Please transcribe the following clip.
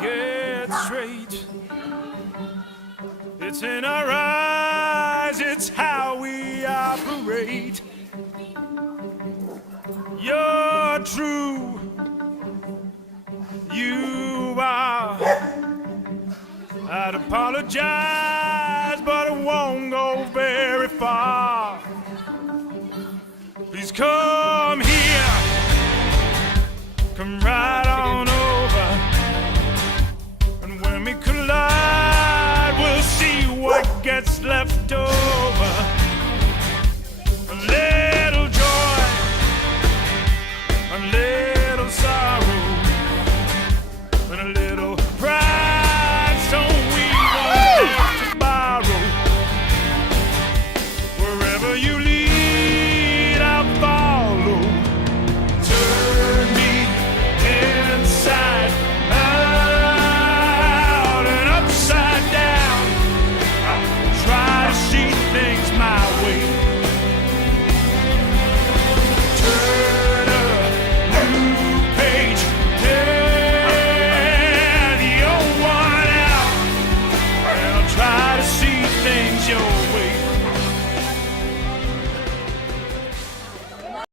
Get straight. It's in our eyes, it's how we operate. You're true, you are. I'd apologize, but it won't go very far. Please come.